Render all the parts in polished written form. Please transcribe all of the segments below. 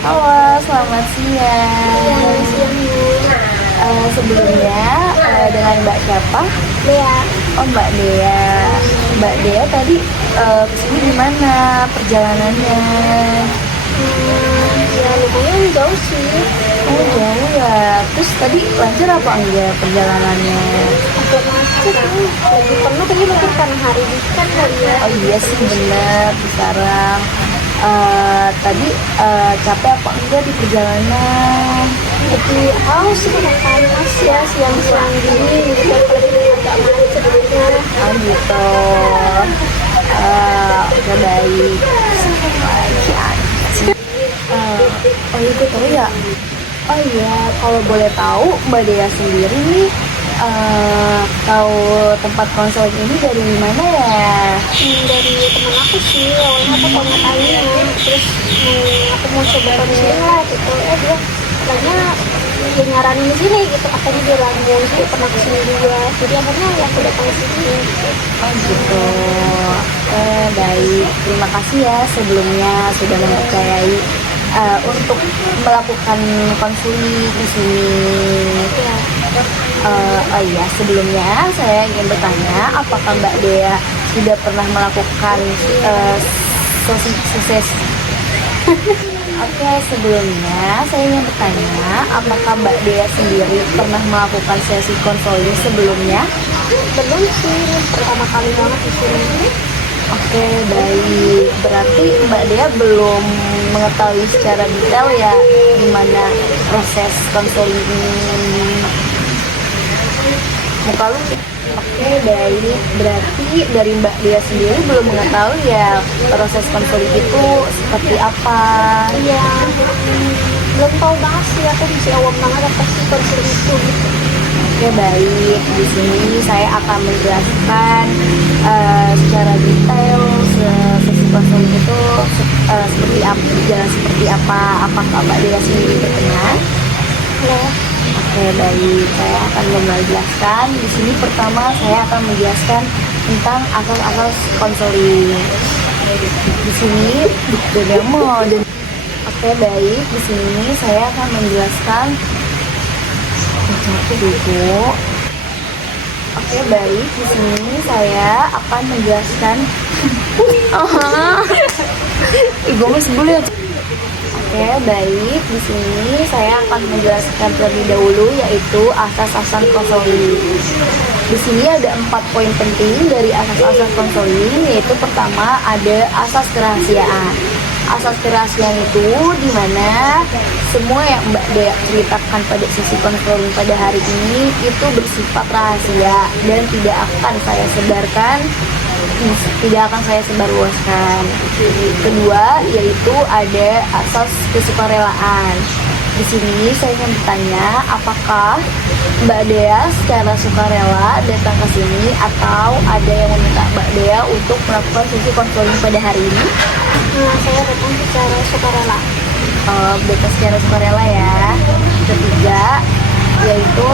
Halo, selamat siang. Siang Bu. Sebelumnya dengan Mbak siapa? Dea. Oh, Mbak Dea. Mbak Dea tadi kesini gimana perjalanannya? Ya lumayan jauh sih. Oh, jauh ya. Terus tadi lancar apa enggak perjalanannya? Agak macet nih. Lagi penuh tadi mungkin karena hari weekend kali ya. Oh iya sih bener sekarang. Tadi capek apa enggak di perjalanan? Lagi haus sih karena panas ya siang-siang gini. Jadi apalagi agak macet gitu. Oh gitu. Oke baik. Oh iya gue tahu ya. Oh iya, kalau boleh tahu Mbak Dea sendiri nih tahu tempat konseling ini dari mana ya? Dari teman aku sih. Awalnya aku mau ngatain. Terus aku mau coba konseling lah gitu. Dia katanya dia nyaranin di sini gitu. Katanya dia langsung dia pernah kesini juga. Jadi akhirnya ya aku datang ke sini. Oh gitu. Baik, terima kasih ya sebelumnya sudah mempercayai untuk melakukan konseling di sini. Ya. Oh iya, sebelumnya saya ingin bertanya, apakah Mbak Dea sudah pernah melakukan sesi? Oke, sebelumnya saya ingin bertanya, apakah Mbak Dea sendiri pernah melakukan sesi konseling sebelumnya? Belum sih, ini pertama kali banget di sini. Oke, baik. Berarti Mbak Dea belum mengetahui secara detail ya gimana proses konseling ini. Muka lu. Oke, baik. Berarti dari Mbak Dea sendiri belum mengetahui ya proses konseling itu seperti apa. Iya, belum tahu banget sih, aku masih awam banget apa sih konseling itu gitu. Oke, baik. Di sini saya akan menjelaskan secara detail sesi konseling itu seperti apa, berjalan seperti apa. Apakah Mbak Dea sendiri berkenan? Halo. Oke, baik. Saya akan menjelaskan. Di sini pertama saya akan menjelaskan tentang asal-asal konseling. Di sini demo dan oke, baik. Di sini saya akan menjelaskan. Oke, baik. Di sini saya akan menjelaskan. Ibu masih boleh. Oke, baik. Di sini saya akan menjelaskan terlebih dahulu yaitu asas-asas konseling. Di sini ada 4 poin penting dari asas-asas konseling, yaitu pertama ada asas kerahasiaan. Asas kerahasiaan itu di mana semua yang Mbak Dea ceritakan pada sesi konseling pada hari ini itu bersifat rahasia dan tidak akan saya sebarluaskan. Kedua, yaitu ada asas kesukarelaan. Di sini saya ingin bertanya, apakah Mbak Dea secara sukarela datang ke sini atau ada yang meminta Mbak Dea untuk melakukan sesi konseling pada hari ini? Saya datang secara sukarela. Datang secara sukarela ya. Ketiga, yaitu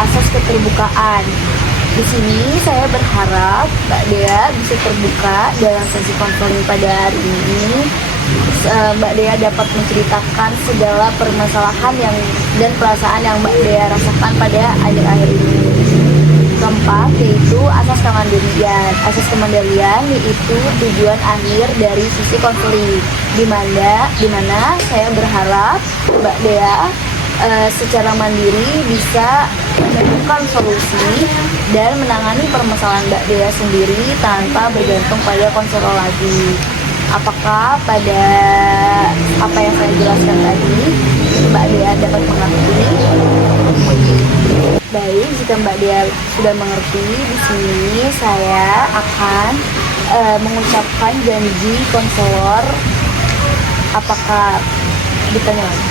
asas keterbukaan. Di sini saya berharap Mbak Dea bisa terbuka dalam sesi konseling pada hari ini. Mbak Dea dapat menceritakan segala permasalahan dan perasaan yang Mbak Dea rasakan pada akhir-akhir ini. Keempat, yaitu asas kemandirian. Asas kemandirian yaitu tujuan akhir dari sesi konseling, di mana saya berharap Mbak Dea secara mandiri bisa menemukan solusi dan menangani permasalahan Mbak Dea sendiri tanpa bergantung pada konselor lagi. Apakah pada apa yang saya jelaskan tadi Mbak Dea dapat mengerti? Baik, jika Mbak Dea sudah mengerti, di sini saya akan mengucapkan janji konselor. Apakah ditanya lagi?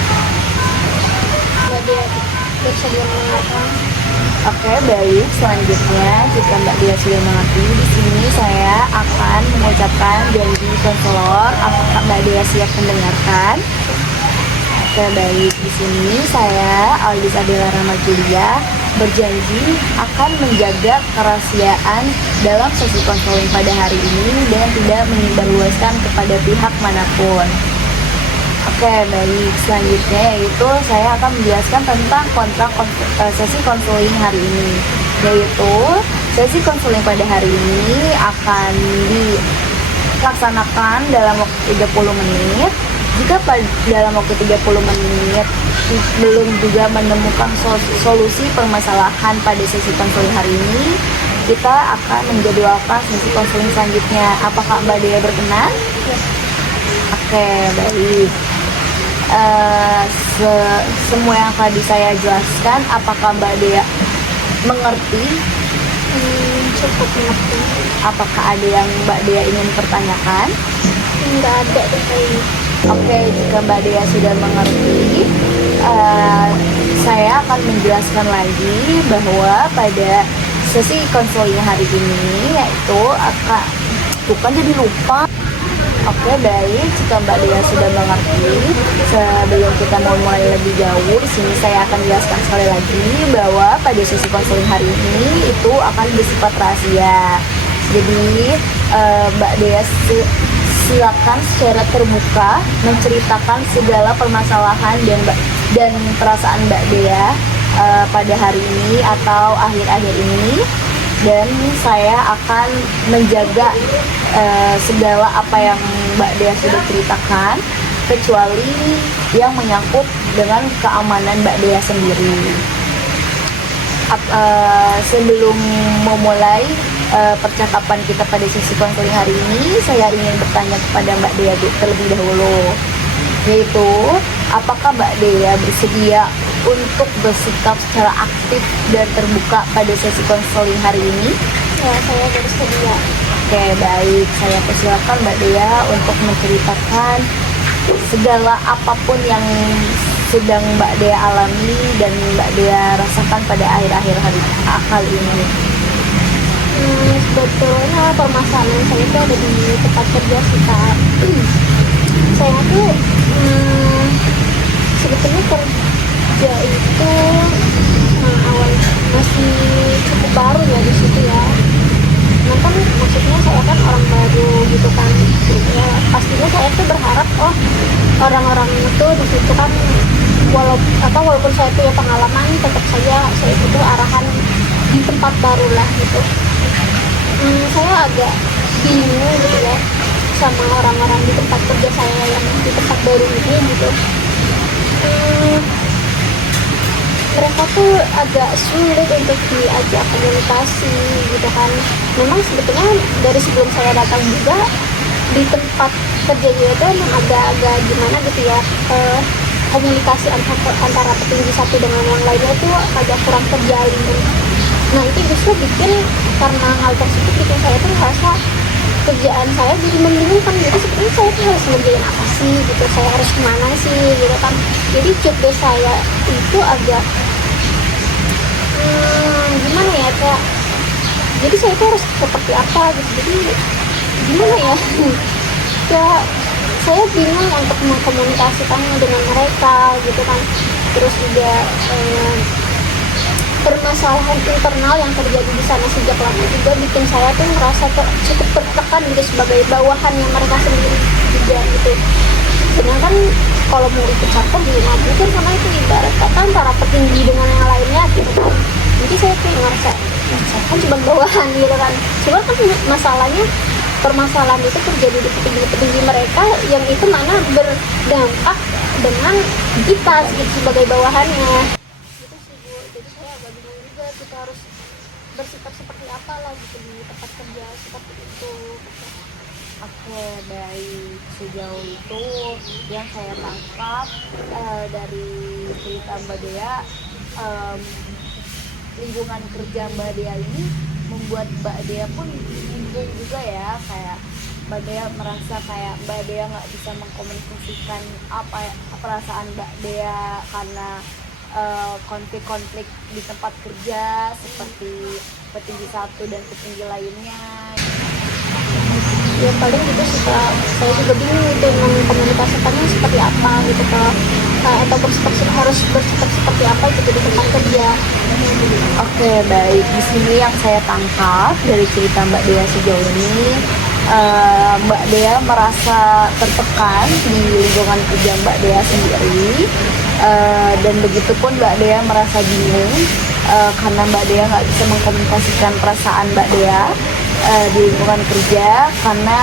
Mbak Dea bersedia mendengarkan. Oke, baik. Selanjutnya, jika Mbak Dea sudah mengerti, di sini saya akan mengucapkan janji konselor. Apakah Mbak Dea siap mendengarkan? Oke, baik. Di sini saya, Aldis Adela Rahmatullia, berjanji akan menjaga kerahasiaan dalam sesi konseling pada hari ini dan tidak menyebarluaskan kepada pihak manapun. Oke, baik. Selanjutnya yaitu saya akan menjelaskan tentang sesi konseling hari ini. Yaitu sesi konseling pada hari ini akan dilaksanakan dalam waktu 30 menit. Jika dalam waktu 30 menit belum juga menemukan solusi permasalahan pada sesi konseling hari ini, kita akan menjadwalkan sesi konseling selanjutnya. Apakah Mbak Dea berkenan? Oke, baik. Semua yang tadi saya jelaskan, apakah Mbak Dea mengerti? Cukup mengerti. Apakah ada yang Mbak Dea ingin pertanyakan? Nggak ada deh kayaknya. Oke, jika Mbak Dea sudah mengerti, saya akan menjelaskan lagi bahwa pada sesi konseling hari ini yaitu bukan jadi lupa. Oke, baik. Jika Mbak Dea sudah mengerti, sebelum kita mau mulai lebih jauh, di sini saya akan jelaskan sekali lagi bahwa pada sesi konseling hari ini itu akan bersifat rahasia. Jadi Mbak Dea silakan secara terbuka menceritakan segala permasalahan dan perasaan Mbak Dea pada hari ini atau akhir-akhir ini, dan saya akan menjaga segala apa yang Mbak Dea sudah ceritakan, kecuali yang menyangkut dengan keamanan Mbak Dea sendiri. Sebelum memulai percakapan kita pada sesi konseling hari ini, saya ingin bertanya kepada Mbak Dea terlebih dahulu, yaitu apakah Mbak Dea bersedia untuk bersikap secara aktif dan terbuka pada sesi konseling hari ini? Ya, saya bersedia. Oke, baik. Saya persilakan Mbak Dea untuk menceritakan segala apapun yang sedang Mbak Dea alami dan Mbak Dea rasakan pada akhir-akhir kali ini. Sebetulnya permasalahan saya itu ada di tempat kerja sih, Kak. Saya tuh sebetulnya kerja itu awal masih cukup baru ya di situ ya. Nah kan maksudnya saya kan orang baru gitu kan. Ya, pastinya saya tuh berharap orang-orang itu di situ kan walaupun saya punya pengalaman, tetap saja saya butuh arahan di tempat baru lah gitu. Saya agak bingung gitu ya sama orang-orang di tempat kerja saya yang di tempat baru ini gitu. Mereka tuh agak sulit untuk diajak komunikasi gitu kan. Memang sebetulnya dari sebelum saya datang juga di tempat kerja itu memang agak-agak gimana gitu ya, komunikasi antara petinggi satu dengan yang lainnya itu agak kurang terjalin. Nah itu justru karena hal tersebut bikin saya tuh merasa kerjaan saya jadi membingungkan. Jadi sebenarnya saya tuh harus ngerjain apa sih gitu, saya harus kemana sih gitu kan. Jadi job desk saya itu agak gimana ya, kayak jadi saya tuh harus seperti apa gitu. Jadi gimana ya ya saya bingung untuk mengkomunikasikan dengan mereka gitu kan. Terus juga permasalahan internal yang terjadi di sana sejak lama juga bikin saya tuh merasa cukup tertekan gitu sebagai bawahannya mereka sendiri juga gitu. Sedangkan kalau mau ikut campur juga mungkin karena itu ibarat kata antara petinggi dengan yang lainnya gitu kan. Jadi saya tuh ngerasa saya kan cuma bawahan gitu kan. Cuma kan permasalahan itu terjadi di petinggi-petinggi mereka yang itu mana berdampak dengan kita gitu, sebagai bawahannya. Kita harus bersikap seperti apa lah gitu di tempat kerja seperti itu. Oke, baik. Sejauh itu yang saya tangkap dari cerita Mbak Dea, lingkungan kerja Mbak Dea ini membuat Mbak Dea pun bingung juga ya, kayak Mbak Dea merasa kayak Mbak Dea nggak bisa mengkomunikasikan perasaan Mbak Dea karena konflik-konflik di tempat kerja seperti petinggi satu dan petinggi lainnya. Ya paling gitu sih, saya juga bingung itu mengkomunikasikannya seperti apa gitu atau harus bersikap seperti apa gitu di tempat kerja. Oke, baik. Di sini yang saya tangkap dari cerita Mbak Dea sejauh ini, Mbak Dea merasa tertekan di lingkungan kerja Mbak Dea sendiri. Dan begitu pun Mbak Dea merasa bingung karena Mbak Dea nggak bisa mengkomunikasikan perasaan Mbak Dea di lingkungan kerja karena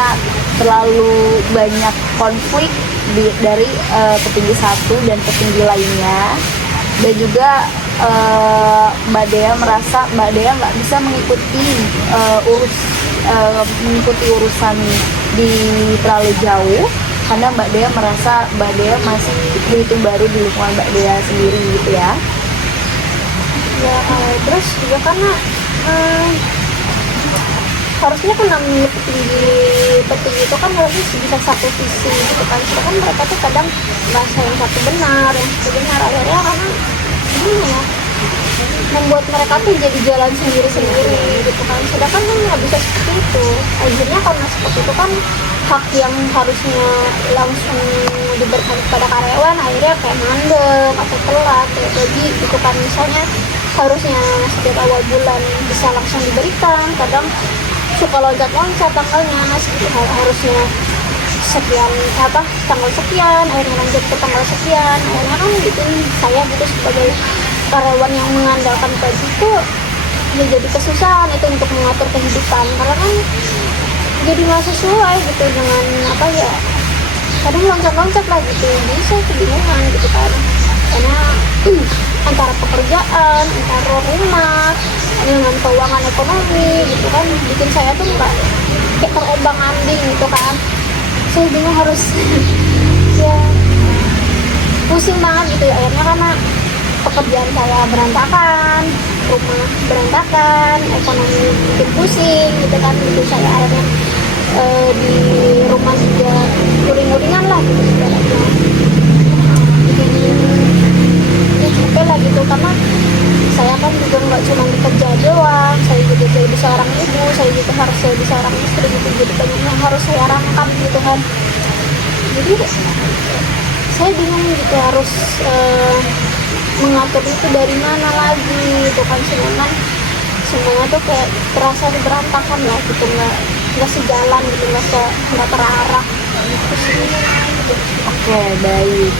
terlalu banyak konflik dari petinggi satu dan petinggi lainnya. Dan juga Mbak Dea merasa Mbak Dea nggak bisa mengikuti urusan di terlalu jauh karena Mbak Dea merasa Mbak Dea masih begitu baru di lingkungan Mbak Dea sendiri gitu ya. Ya terus juga karena harusnya kan namanya petinggi itu kan harusnya bisa satu visi gitu kan, sedangkan mereka tuh kadang bahasa yang satu benar yang satu benar, akhirnya karena gimana ya, membuat mereka tuh jadi jalan sendiri-sendiri gitu kan, sedangkan kan nggak bisa seperti itu. Akhirnya karena seperti itu kan hak yang harusnya langsung diberikan kepada karyawan akhirnya kayak mandek atau telat kayak gaji gitu kan, misalnya harusnya setiap awal bulan bisa langsung diberikan, kadang suka loncat-loncat tanggalnya seperti harusnya sekian tanggal sekian akhirnya lanjut ke tanggal sekian, akhirnya kan bikin saya gitu sebagai karyawan yang mengandalkan gaji itu ya jadi kesusahan itu untuk mengatur kehidupan karena kan jadi nggak sesuai gitu dengan kadang loncat-loncat lah gitu, jadi saya kebingungan gitu kan karena antara pekerjaan, antara rumah dengan keuangan ekonomi gitu kan bikin saya tuh nggak kayak terombang-ambing gitu kan, saya bingung harus ya pusing banget gitu ya, akhirnya karena pekerjaan saya berantakan, rumah berantakan, ekonomi bikin pusing gitu kan, gitu saya akhirnya di rumah juga uring-uringan lah gitu sebenarnya, bikin capek lah gitu karena saya kan juga nggak cuma bekerja doang, saya juga jadi seorang ibu, saya juga harus jadi seorang istri gitu, jadi banyak yang harus saya rangkap gitu kan, jadi saya bingung gitu harus mengatur itu dari mana lagi gitu kan, semuanya tuh kayak terasa berantakan lah gitu, nggak sejalan gitu, nggak terarah gitu sih. Oke, baik.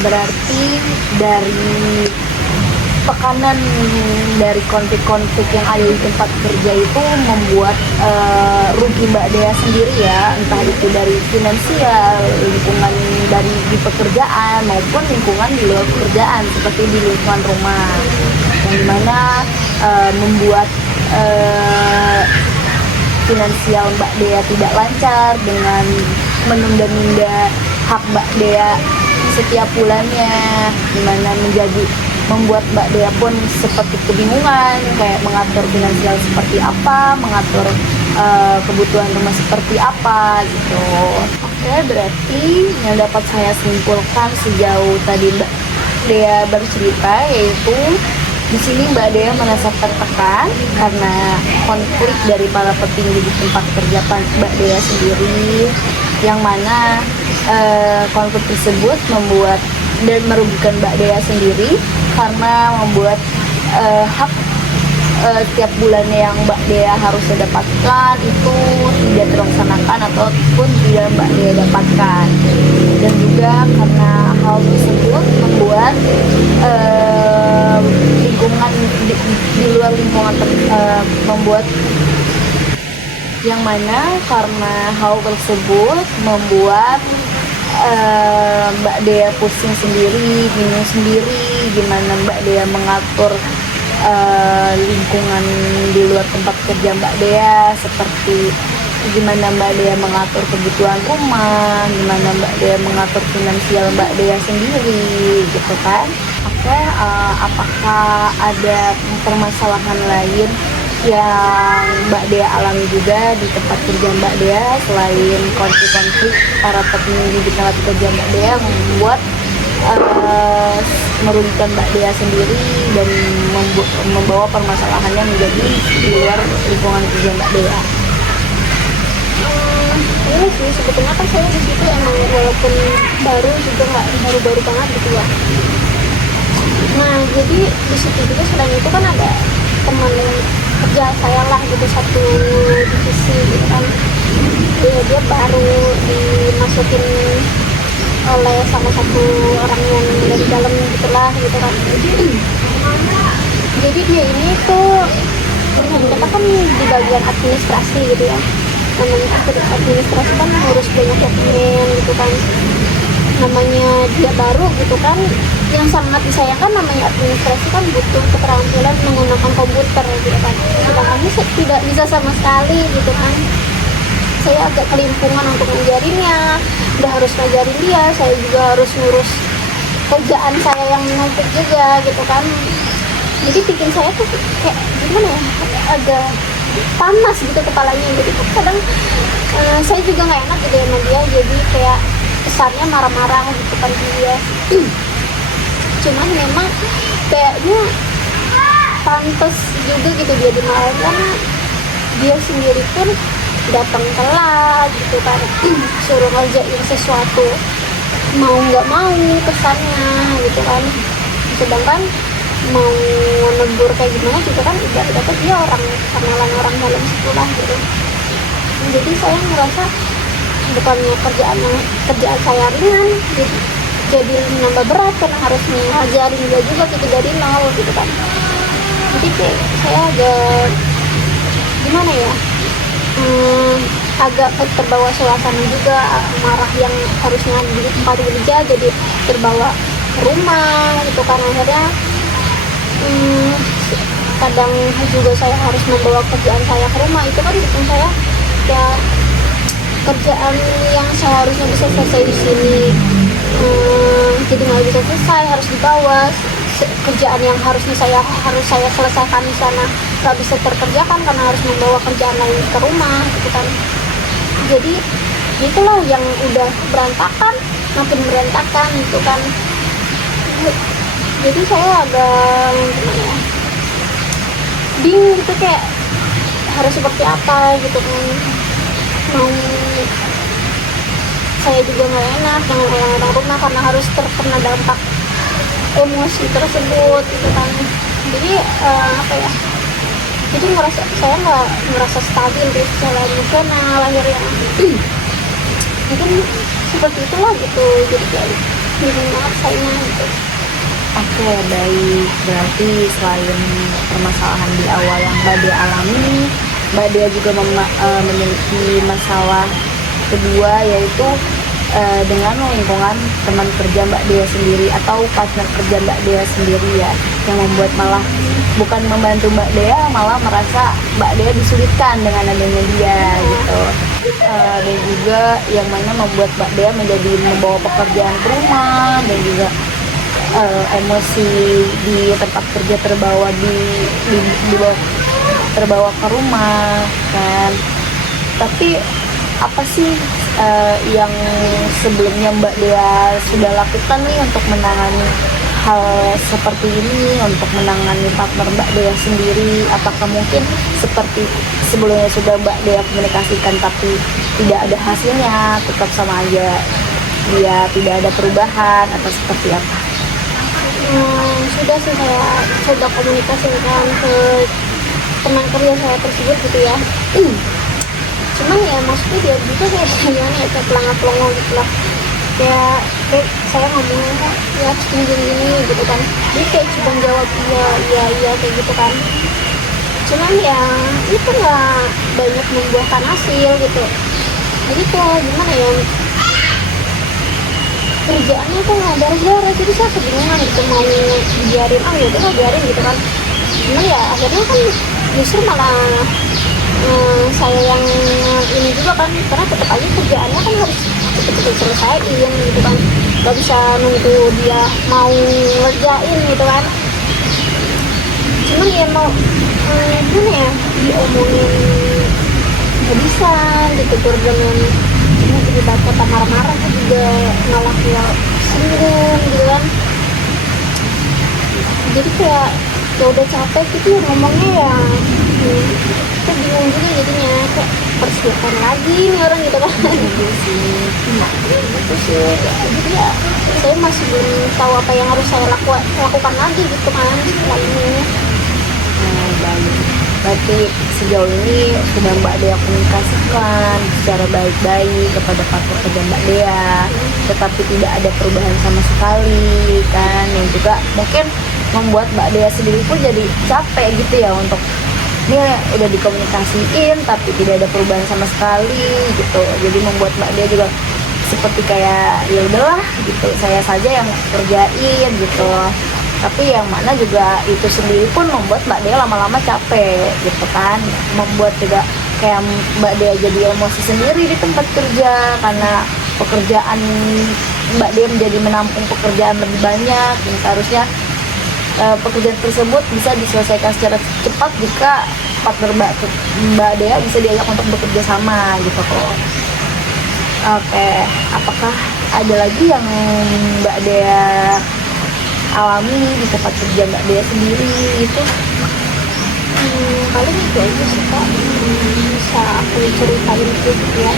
Berarti dari tekanan dari konflik-konflik yang ada di tempat kerja itu membuat rugi Mbak Dea sendiri ya, entah itu dari finansial, lingkungan di pekerjaan maupun lingkungan di luar pekerjaan seperti di lingkungan rumah, yang dimana membuat finansial Mbak Dea tidak lancar dengan menunda-nunda hak Mbak Dea setiap bulannya, dimana membuat Mbak Dea pun seperti kebingungan kayak mengatur finansial seperti apa, mengatur kebutuhan rumah seperti apa gitu. Oke, berarti yang dapat saya simpulkan sejauh tadi Mbak Dea bercerita yaitu di sini Mbak Dea merasa tertekan karena konflik dari para petinggi di tempat kerja Mbak Dea sendiri, yang mana konflik tersebut membuat dan merugikan Mbak Dea sendiri karena membuat hak tiap bulannya yang Mbak Dea harusnya dapatkan itu tidak terlaksanakan ataupun tidak Mbak Dea dapatkan, dan juga karena hal tersebut membuat lingkungan di luar lingkungan membuat yang mana karena hal tersebut membuat Mbak Dea pusing sendiri, bingung sendiri gimana Mbak Dea mengatur lingkungan di luar tempat kerja Mbak Dea, seperti gimana Mbak Dea mengatur kebutuhan rumah, gimana Mbak Dea mengatur finansial Mbak Dea sendiri gitu kan. Oke, apakah ada permasalahan lain yang Mbak Dea alami juga di tempat kerja Mbak Dea selain konflik-konflik para petinggi di tempat kerja Mbak Dea membuat merugikan Mbak Dea sendiri dan membawa permasalahannya menjadi di luar lingkungan kerja Mbak Dea? Iya sih, sebetulnya kan saya di situ emang walaupun baru juga nggak baru-baru banget gitu ya. Nah jadi di situ juga selain itu kan ada teman kerja saya lah gitu, satu divisi gitu kan, dia baru dimasukin oleh sama satu orang yang dari dalam gitulah gitu kan. Jadi dia ini tuh kita kan di bagian administrasi gitu ya, namanya administrasi kan harus banyak dokumen gitu kan, namanya dia baru gitu kan. Yang sangat disayangkan namanya administrasi kan butuh keterampilan menggunakan komputer gitu kan, sedangkan ini tidak bisa sama sekali gitu kan. Saya agak kelimpungan untuk ngajarinnya, udah harus ngajarin dia, saya juga harus ngurus kerjaan saya yang numpuk juga gitu kan. Jadi bikin saya tuh kayak gimana ya, agak panas gitu kepalanya. Jadi kadang saya juga nggak enak gitu sama dia, jadi kayak kesannya marah-marah gitu kan dia. Cuman memang kayaknya pantas juga gitu dia dimarahin, karena dia sendiri pun datang telat gitu kan, suruh ngerjain sesuatu mau nggak mau kesannya gitu kan. Sedangkan mau negur kayak gimana juga kan ibaratnya dia orang kenalan orang dalam sekolah gitu. Jadi saya ngerasa bukannya kerjaan saya ringan gitu, jadi nambah berat karena harus ngajarin dia juga gitu dari nol gitu kan. Jadi kayak saya agak gimana ya, agak terbawa suasana juga, marah yang harusnya di tempat kerja jadi terbawa ke rumah gitu kan. Akhirnya kadang juga saya harus membawa kerjaan saya ke rumah, itu kan bikin saya ya kerjaan yang seharusnya bisa selesai di sini jadi nggak bisa selesai, harus dibawa. Kerjaan yang harusnya harus saya selesaikan di sana nggak bisa terkerjakan karena harus membawa kerjaan lain ke rumah gitu kan. Jadi itulah yang udah berantakan makin berantakan gitu kan. Jadi saya agak gimana ya, bingung gitu, kayak harus seperti apa gitu kan. Mau saya juga nggak enak dengan orang-orang rumah karena harus terkena dampak emosi tersebut gitu kan. Jadi apa ya, jadi saya nggak merasa stabil gitu secara emosional akhirnya. Mungkin seperti itulah gitu, jadi kayak bingung banget saya gitu. Oke, baik. Berarti selain permasalahan di awal yang Mbak Dea alami, Mbak Dea juga memiliki masalah kedua, yaitu dengan lingkungan teman kerja Mbak Dea sendiri atau partner kerja Mbak Dea sendiri ya, yang membuat malah bukan membantu Mbak Dea, malah merasa Mbak Dea disulitkan dengan adanya dia gitu. Dan juga yang mana membuat Mbak Dea menjadi membawa pekerjaan ke rumah, dan juga emosi di tempat kerja terbawa terbawa ke rumah kan. Tapi apa sih yang sebelumnya Mbak Dea sudah lakukan nih untuk menangani hal seperti ini, untuk menangani partner Mbak Dea sendiri? Apakah mungkin seperti sebelumnya sudah Mbak Dea komunikasikan tapi tidak ada hasilnya, tetap sama aja, dia tidak ada perubahan, atau seperti apa? Sudah sih saya coba komunikasikan ke teman kerja saya tersebut gitu ya. Cuman ya maksudnya dia juga kayak gimana ya, kayak pelangap-pelongo gitu lah. Kayak saya ngomongnya ya gini gitu kan, dia kayak cuma jawab iya kayak gitu kan. Cuman ya itu nggak banyak membuahkan hasil gitu. Jadi tuh gimana ya, kerjaannya tuh nggak beres-beres, jadi saya kebingungan gitu mau biarin ya udah biarin gitu kan. Cuman ya akhirnya kan justru malah saya yang ini juga kan, karena tetap aja kerjaannya kan harus cepet-cepet selesaiin gitu kan, nggak bisa nunggu dia mau ngerjain gitu kan. Cuman ya mau gimana ya, diomongin nggak bisa ditegur dengan terlibat kata marah-marah juga malah ya singgung gitu kan. Jadi kayak ya udah capek gitu ya ngomongnya ya, kita bingung juga jadinya, kayak persiapan lagi nih orang gitu kan. Gitu sih jadi ya saya masih belum tahu apa yang harus saya lakukan lagi gitu kan setelah ini. Baik. Berarti sejauh ini sudah Mbak Dea komunikasikan secara baik-baik kepada partner kerja Mbak Dea, tetapi tidak ada perubahan sama sekali kan, yang juga mungkin membuat Mbak Dea sendiri pun jadi capek gitu ya, untuk ini udah dikomunikasiin tapi tidak ada perubahan sama sekali gitu. Jadi membuat Mbak Dea juga seperti kayak ya udahlah gitu, saya saja yang kerjain gitu. Tapi yang mana juga itu sendiri pun membuat Mbak Dea lama-lama capek gitu kan, membuat juga kayak Mbak Dea jadi emosi sendiri di tempat kerja karena pekerjaan Mbak Dea menjadi menampung pekerjaan lebih banyak, yang seharusnya pekerjaan tersebut bisa diselesaikan secara cepat jika partner Mbak Dea bisa diajak untuk bekerja sama gitu kok. Oke, apakah ada lagi yang Mbak Dea alami di tempat kerja Mbak Dea sendiri gitu? Paling itu aja sih Kak, bisa aku ceritain gitu ya.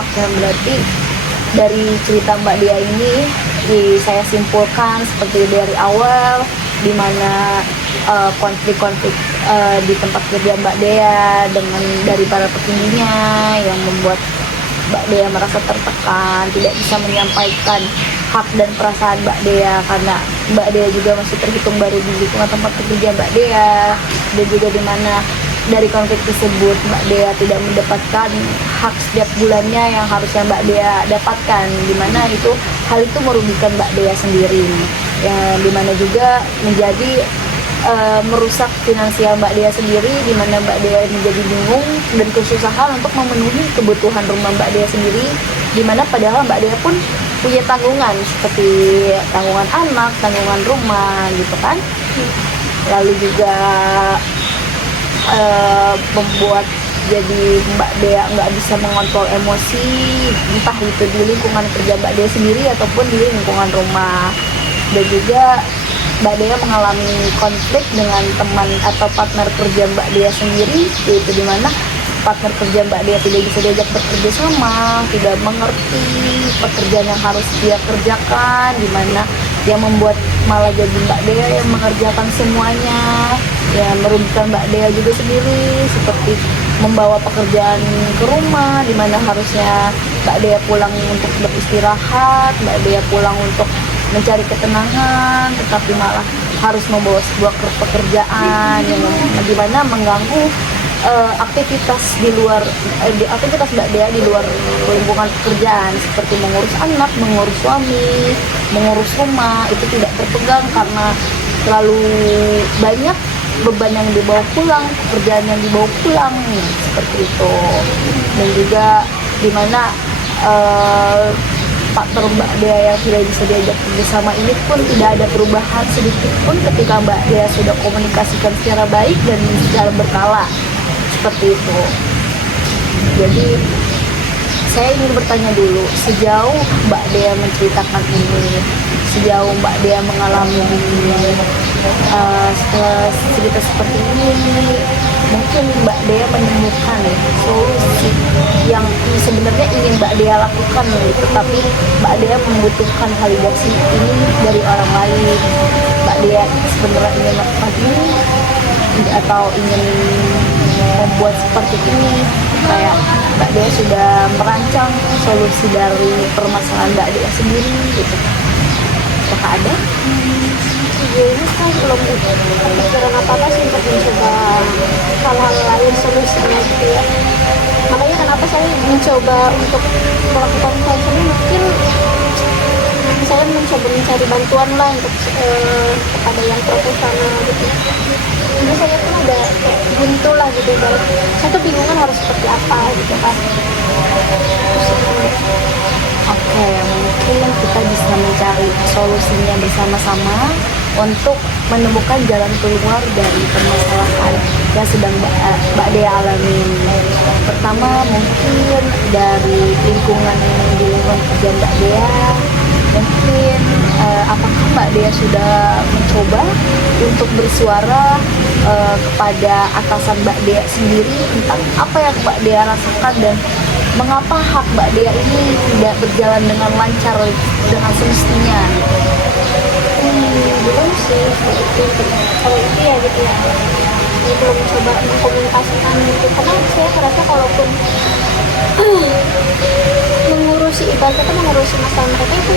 Oke, berarti dari cerita Mbak Dea ini saya simpulkan seperti dari awal, di mana konflik-konflik di tempat kerja Mbak Dea dengan dari para petingginya yang membuat Mbak Dea merasa tertekan, tidak bisa menyampaikan hak dan perasaan Mbak Dea karena Mbak Dea juga masih terhitung baru di lingkungan tempat kerja Mbak Dea, dan juga di mana dari konflik tersebut Mbak Dea tidak mendapatkan hak setiap bulannya yang harusnya Mbak Dea dapatkan, di mana itu hal itu merugikan Mbak Dea sendiri, yang di mana juga menjadi merusak finansial Mbak Dea sendiri, di mana Mbak Dea menjadi bingung dan kesusahan untuk memenuhi kebutuhan rumah Mbak Dea sendiri, di mana padahal Mbak Dea pun punya tanggungan seperti tanggungan anak, tanggungan rumah gitu kan. Lalu juga membuat jadi Mbak Dea nggak bisa mengontrol emosi, entah itu di lingkungan kerja Mbak Dea sendiri ataupun di lingkungan rumah. Dan juga Mbak Dea mengalami konflik dengan teman atau partner kerja Mbak Dea sendiri, yaitu di mana partner kerja Mbak Dea tidak bisa diajak bekerja sama, tidak mengerti pekerjaan yang harus dia kerjakan, di mana yang membuat malah jadi Mbak Dea yang mengerjakan semuanya, ya merugikan Mbak Dea juga sendiri, seperti membawa pekerjaan ke rumah, di mana harusnya Mbak Dea pulang untuk beristirahat, Mbak Dea pulang untuk mencari ketenangan, tetapi malah harus membawa sebuah pekerjaan yang dimana mengganggu aktivitas di luar aktivitas Mbak Dea di luar lingkungan pekerjaan, seperti mengurus anak, mengurus suami, mengurus rumah, itu tidak terpegang karena terlalu banyak beban yang dibawa pulang, pekerjaan yang dibawa pulang, seperti itu. Dan juga dimana partner Mbak Dea yang tidak bisa diajak bersama ini pun tidak ada perubahan sedikit pun ketika Mbak Dea sudah komunikasikan secara baik dan secara berkala, seperti itu. Jadi saya ingin bertanya dulu, sejauh Mbak Dea menceritakan ini, sejauh Mbak Dea mengalami setelah cerita seperti ini, mungkin Mbak Dea menemukan solusi yang sebenarnya ingin Mbak Dea lakukan, tetapi Mbak Dea membutuhkan validasi ini dari orang lain. Mbak Dea sebenarnya ingin melakukan ini atau ingin membuat seperti ini, kayak Mbak Dea sudah merancang solusi dari permasalahan Mbak Dea sendiri gitu. Apakah ada? Sejauh ini kan belum kepikiran apa-apa sih untuk mencoba hal-hal lain solusinya gitu ya. Makanya kenapa saya mencoba untuk melakukan counseling, mungkin saya mencoba mencari bantuan lah untuk kepada yang profesional gitu. Jadi saya pun ada kayak buntu lah gitu, saya tuh bingungan harus seperti apa gitu kan. Oke, mungkin kita bisa mencari solusinya bersama-sama untuk menemukan jalan keluar dari permasalahan yang sedang Mbak Dea alami. Pertama, mungkin dari lingkungan di lingkungan kerja Mbak Dea, mungkin apakah Mbak Dea sudah mencoba untuk bersuara kepada atasan Mbak Dea sendiri tentang apa yang Mbak Dea rasakan dan mengapa hak Mbak Dea ini tidak berjalan dengan lancar dengan semestinya? Belum sih, kalau itu ya gitu ya. belum coba mengkomunikasikan itu, karena saya merasa kalaupun mengurusi ibarat kata mengurusi masalah mereka itu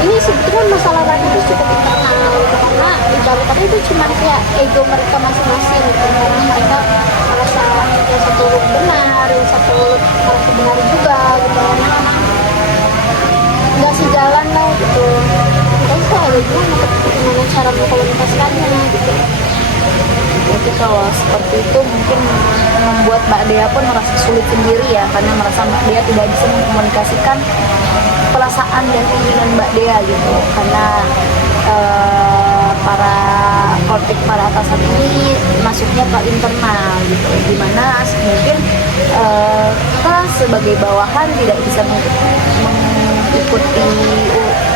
ini sebetulnya masalah ranah itu cukup internal gitu. Karena ibarat kata itu cuma kayak ego mereka masing-masing gitu. Karena mereka merasa yang satu benar, yang satu merasa benar juga gitu, nggak sejalan lah gitu. Makanya saya ada gimana cara mengkomunikasikannya gitu. Jadi kalau seperti itu mungkin membuat Mbak Dea pun merasa sulit sendiri ya, karena merasa Mbak Dea tidak bisa mengkomunikasikan perasaan dan keinginan Mbak Dea gitu, karena konflik para atasan ini masuknya ke internal gitu, dimana mungkin kita sebagai bawahan tidak bisa mengikuti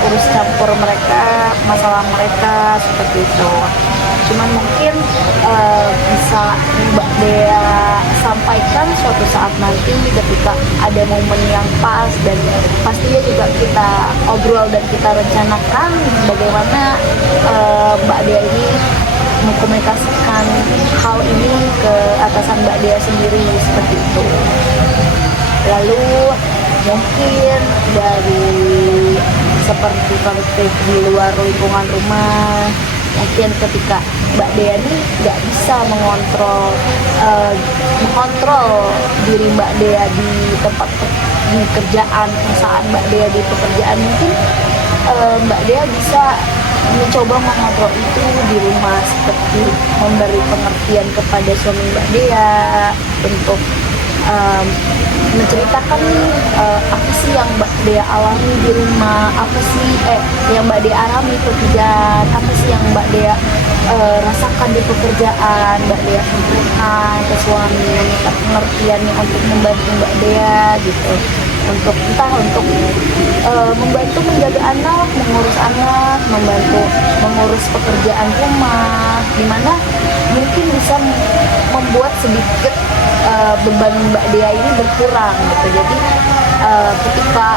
urus campur mereka, masalah mereka seperti itu. Cuman mungkin bisa Mbak Dea sampaikan suatu saat nanti ketika ada momen yang pas, dan pastinya juga kita obrol dan kita rencanakan bagaimana Mbak Dea ini mengkomunikasikan hal ini ke atasan Mbak Dea sendiri seperti itu. Lalu mungkin dari seperti konflik di luar lingkungan rumah, mungkin ketika Mbak Dea ini nggak bisa mengontrol diri Mbak Dea di tempat di kerjaan, perusahaan Mbak Dea di pekerjaan, mungkin Mbak Dea bisa mencoba mengontrol itu di rumah, seperti memberi pengertian kepada suami Mbak Dea untuk menceritakan apa sih yang Mbak Dea alami di rumah, apa sih yang Mbak Dea alami pekerjaan, apa sih yang Mbak Dea rasakan di pekerjaan. Mbak Dea sampaikan ke suami, minta pengertiannya untuk membantu Mbak Dea gitu, untuk entah untuk membantu menjaga anak, mengurus anak, membantu mengurus pekerjaan rumah, dimana mungkin bisa membuat sedikit beban Mbak Dea ini berkurang gitu. Jadi ketika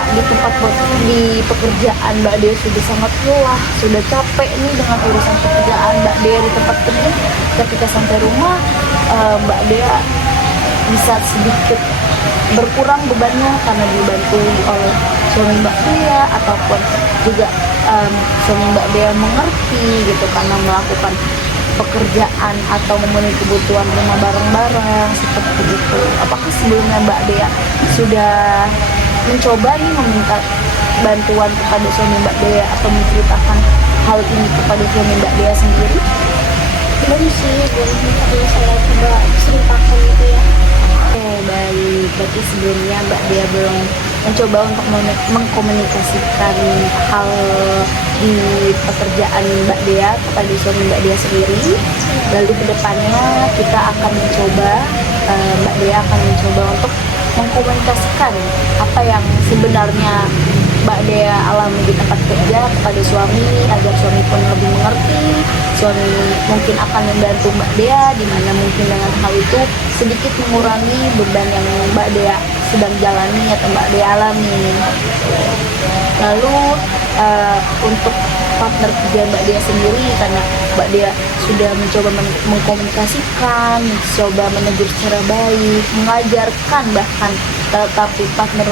di pekerjaan Mbak Dea sudah sangat lelah, sudah capek nih dengan urusan pekerjaan Mbak Dea di tempat kerja, ketika sampai rumah Mbak Dea bisa sedikit berkurang bebannya karena dibantu oleh suami Mbak Dea, ataupun juga suami Mbak Dea mengerti gitu karena melakukan pekerjaan atau memenuhi kebutuhan rumah bareng-bareng seperti itu. Apakah sebelumnya Mbak Dea sudah mencoba nih meminta bantuan kepada suami Mbak Dea atau menceritakan hal ini kepada suami Mbak Dea sendiri? Belum sih, belum. Tapi saya coba ceritakan gitu ya. Baik, berarti sebelumnya Mbak Dea belum mencoba untuk mengkomunikasikan hal di pekerjaan Mbak Dea kepada suami Mbak Dea sendiri. Lalu kedepannya kita akan mencoba, Mbak Dea akan mencoba untuk mengkomunikasikan apa yang sebenarnya Mbak Dea alami di tempat kerja kepada suami, agar suami pun lebih mengerti. Suami mungkin akan membantu Mbak Dea, di mana mungkin dengan hal itu sedikit mengurangi beban yang Mbak Dea sedang jalani atau Mbak Dea alami. Lalu untuk partner kerja Mbak Dea sendiri, karena Mbak Dea sudah mencoba mengkomunikasikan, mencoba menegur secara baik, mengajarkan bahkan, tetapi partner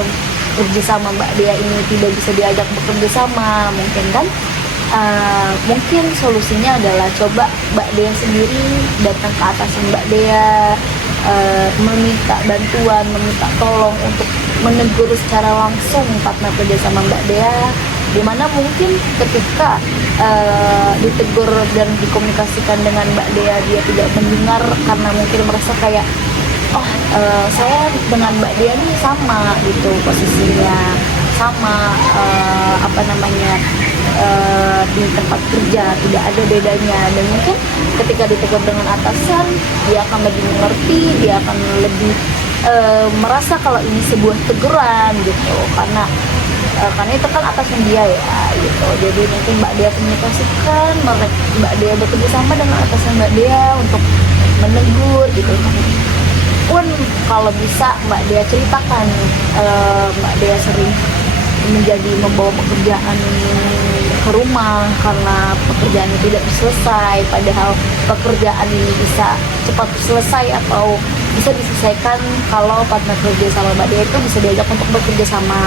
kerjasama Mbak Dea ini tidak bisa diajak bekerja sama, mungkin kan mungkin solusinya adalah coba Mbak Dea sendiri datang ke atasan Mbak Dea, meminta bantuan, meminta tolong untuk menegur secara langsung partner kerjasama Mbak Dea, dimana mungkin ketika ditegur dan dikomunikasikan dengan Mbak Dea, dia tidak mendengar karena mungkin merasa kayak saya dengan Mbak Dea ini sama gitu posisinya, sama di tempat kerja, tidak ada bedanya. Dan mungkin ketika ditegur dengan atasan, dia akan lebih mengerti, dia akan lebih merasa kalau ini sebuah teguran gitu, karena itu kan atasan dia ya gitu. Jadi mungkin Mbak Dea komunikasikan, Mbak Dea bekerja sama dengan atasan Mbak Dea untuk menegur gitu. Pun kalau bisa Mbak Dea ceritakan, Mbak Dea sering membawa pekerjaan ke rumah karena pekerjaannya tidak selesai, padahal pekerjaan ini bisa cepat selesai atau bisa diselesaikan kalau partner kerja sama Mbak Dea itu bisa diajak untuk bekerja sama.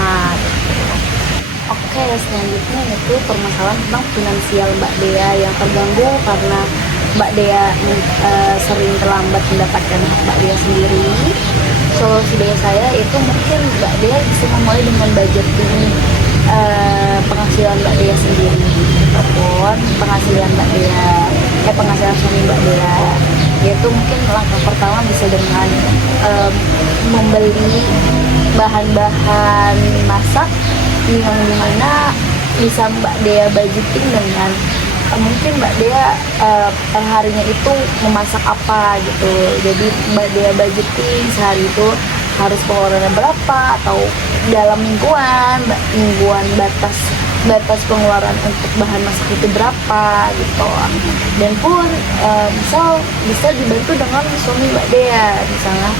Oke, selanjutnya itu permasalahan tentang finansial Mbak Dea yang terganggu karena Mbak Dea sering terlambat mendapatkan hak Mbak Dea sendiri. Solusi dari saya itu mungkin Mbak Dea bisa memulai dengan budgeting penghasilan Mbak Dea sendiri ataupun penghasilan Mbak Dea, penghasilan suami Mbak Dea. Yaitu mungkin langkah pertama bisa dengan membeli bahan-bahan masak yang dimana bisa Mbak Dea budgeting dengan mungkin Mbak Dea per harinya itu memasak apa gitu. Jadi Mbak Dea budgeting sehari itu harus pengeluarannya berapa, atau dalam mingguan batas pengeluaran untuk bahan masak itu berapa gitu. Dan pun bisa dibantu dengan suami Mbak Dea, misalnya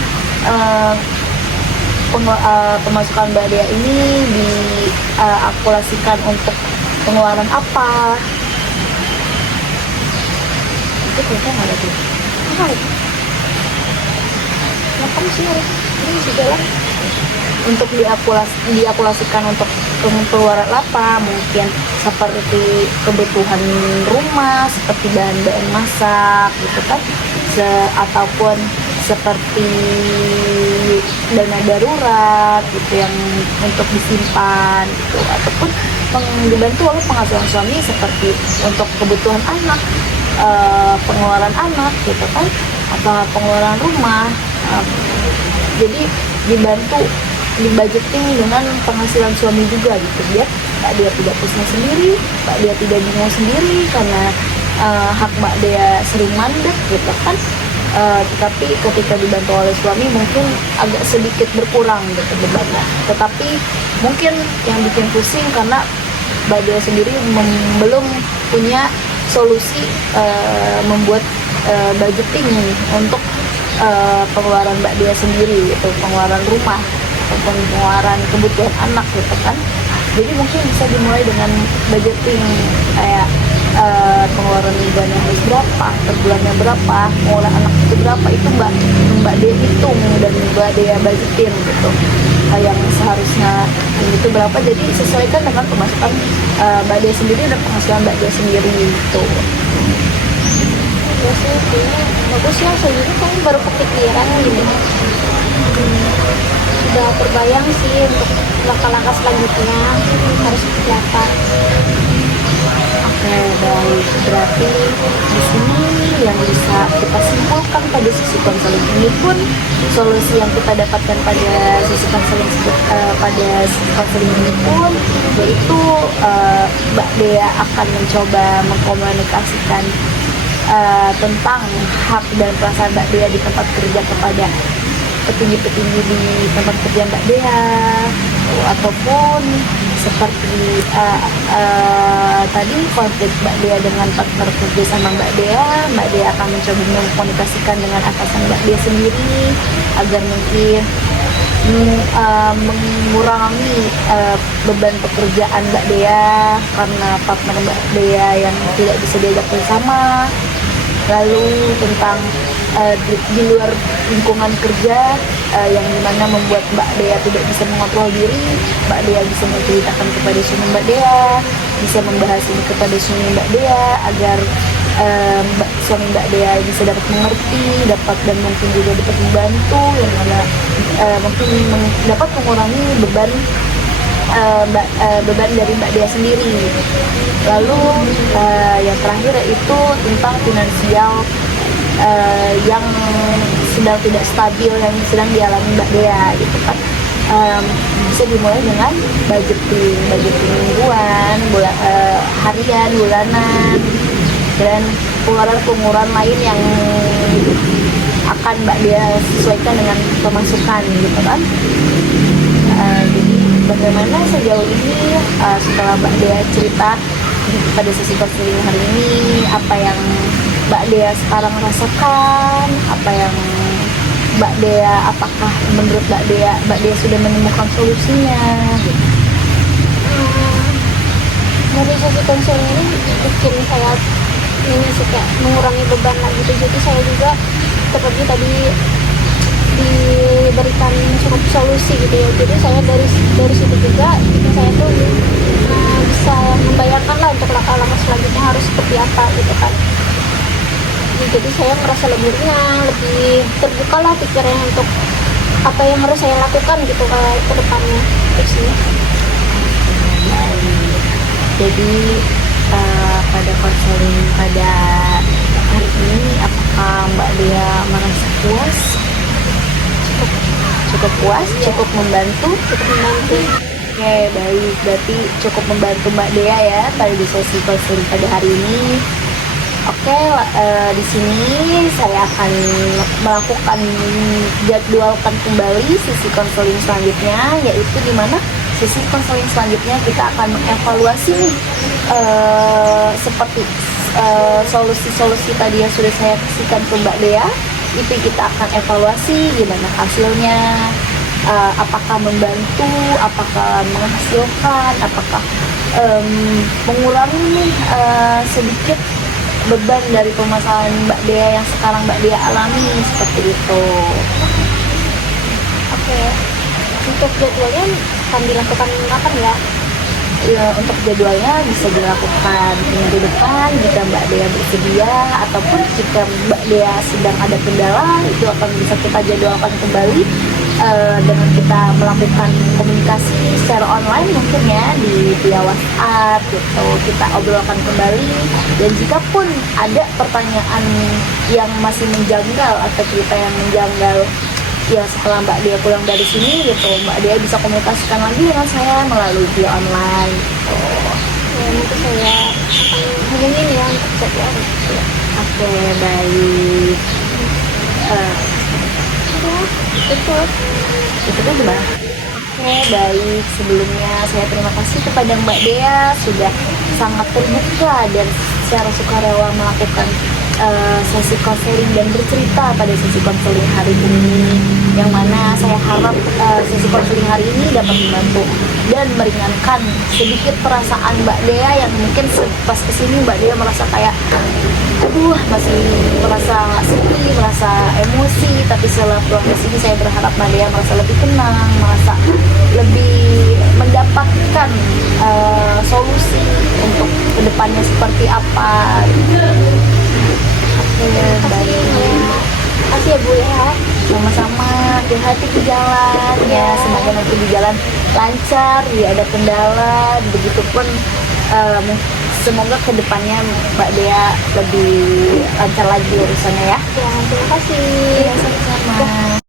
pemasukan Mbak Dea ini diakumulasikan untuk pengeluaran apa. Itu kelihatan nggak tuh? Makan sih ini masih jalan. Untuk diakumulasikan untuk pengeluaran apa, mungkin seperti kebutuhan rumah, seperti bahan-bahan masak gitu kan, ataupun seperti dana darurat gitu yang untuk disimpan gitu, ataupun dibantu oleh penghasilan suami seperti untuk kebutuhan anak, pengeluaran anak gitu kan, atau pengeluaran rumah. Jadi dibantu di budgeting dengan penghasilan suami juga gitu, biar Mbak Dea tidak pusing sendiri, Mbak Dea tidak bingung sendiri karena hak Mbak Dea sering mandek gitu kan. Tetapi ketika dibantu oleh suami mungkin agak sedikit berkurang gitu bebannya. Tetapi mungkin yang bikin pusing karena Mbak Dea sendiri belum punya solusi membuat budgeting untuk pengeluaran Mbak Dea sendiri, itu pengeluaran rumah ataupun pengeluaran kebutuhan anak gitu kan. Jadi mungkin bisa dimulai dengan budgeting kayak pengeluaran mingguannya harus berapa, per bulannya berapa, pengeluaran anak itu berapa, itu Mbak Dea hitung dan Mbak Dea budgetin gitu. Yang seharusnya itu berapa, jadi sesuaikan dengan pemasukan Mbak Dea sendiri dan penghasilan Mbak Dea sendiri gitu. Ya sih, kayaknya bagus ya, soalnya kan baru kepikiran gitu. Sudah terbayang sih untuk langkah-langkah selanjutnya harus seperti apa. Oke, baik. Berarti di sini yang bisa kita simpulkan pada sesi konseling ini pun, solusi yang kita dapatkan pada sesi konseling ini pun yaitu Mbak Dea akan mencoba mengkomunikasikan tentang hak dan perasaan Mbak Dea di tempat kerja kepada petinggi-petinggi di tempat kerja Mbak Dea, ataupun seperti tadi konflik Mbak Dea dengan partner kerja sama Mbak Dea akan mencoba mengkomunikasikan dengan atasan Mbak Dea sendiri agar mungkin mengurangi beban pekerjaan Mbak Dea karena partner Mbak Dea yang tidak bisa diajak bersama. Lalu tentang di luar lingkungan kerja yang dimana membuat Mbak Dea tidak bisa mengontrol diri, Mbak Dea bisa menceritakan kepada suami Mbak Dea, bisa membahas ini kepada suami Mbak Dea agar suami Mbak Dea bisa dapat mengerti, dan mungkin juga dapat membantu, yang mana mungkin dapat mengurangi beban dari Mbak Dea sendiri. Lalu yang terakhir itu tentang finansial yang sedang tidak stabil yang sedang dialami Mbak Dea gitu kan. Bisa dimulai dengan budgeting mingguan, harian, bulanan, dan pengeluaran lain yang akan Mbak Dea sesuaikan dengan pemasukan gitu kan. Jadi bagaimana sejauh ini setelah Mbak Dea cerita pada sesi konseling hari ini, apa yang Mbak Dea sekarang rasakan, apa yang Mbak Dea, apakah menurut Mbak Dea sudah menemukan solusinya gitu? dari sesi konseling ini bikin saya ini sih kayak mengurangi beban lah gitu. Jadi saya juga terlebih tadi diberikan cukup solusi gitu ya. Jadi saya dari situ juga bikin saya tuh bisa membayangkan lah untuk langkah-langkah selanjutnya harus seperti apa gitu kan. Jadi saya merasa lebih ringan, lebih terbuka lah pikirannya untuk apa yang harus saya lakukan gitu ke depannya. Terus sih. Jadi pada konseling pada hari ini, apakah Mbak Dea merasa puas? Cukup puas, cukup membantu. Oke, baik. Berarti cukup membantu Mbak Dea ya pada di sesi konseling pada hari ini. Oke, di sini saya akan melakukan jadwalkan kembali sesi konseling selanjutnya, yaitu di mana sesi konseling selanjutnya kita akan mengevaluasi nih seperti solusi-solusi tadi yang sudah saya kasihkan ke Mbak Dea. Itu kita akan evaluasi gimana hasilnya, apakah membantu, apakah menghasilkan, apakah mengurangi nih sedikit beban dari permasalahan Mbak Dea yang sekarang Mbak Dea alami, seperti itu. Oke, untuk jadwalnya akan dilakukan kapan ya? Ya, untuk jadwalnya bisa dilakukan minggu depan jika Mbak Dea bersedia, ataupun jika Mbak Dea sedang ada kendala, itu akan bisa kita jadwalkan kembali dengan kita melakukan komunikasi secara online mungkin ya via WhatsApp gitu, kita obrolkan kembali. Dan jika pun ada pertanyaan yang masih menjanggal atau cerita yang menjanggal ya setelah Mbak Dea pulang dari sini gitu, Mbak Dea bisa komunikasikan lagi dengan saya melalui via online gitu. Ya, nanti saya akan hubungin ya untuk jadwal. Oke, baik. Itu kan gimana? Oke, baik. Sebelumnya saya terima kasih kepada Mbak Dea sudah sangat terbuka dan secara sukarela melakukan sesi konseling dan bercerita pada sesi konseling hari ini, yang mana saya harap sesi konseling hari ini dapat membantu dan meringankan sedikit perasaan Mbak Dea yang mungkin pas kesini Mbak Dea merasa kayak aduh masih merasa sedih, merasa emosi. Tapi setelah pulang ke sini saya berharap Mbak Dea merasa lebih tenang, merasa lebih mendapatkan solusi untuk kedepannya seperti apa. Baik. Makasih ya Bu ya. Sama-sama, hati-hati di jalan ya. Semoga nanti di jalan lancar, tidak ada kendala. Begitupun semoga kedepannya Mbak Dea lebih lancar lagi urusannya ya. Ya, terima kasih. Sama-sama.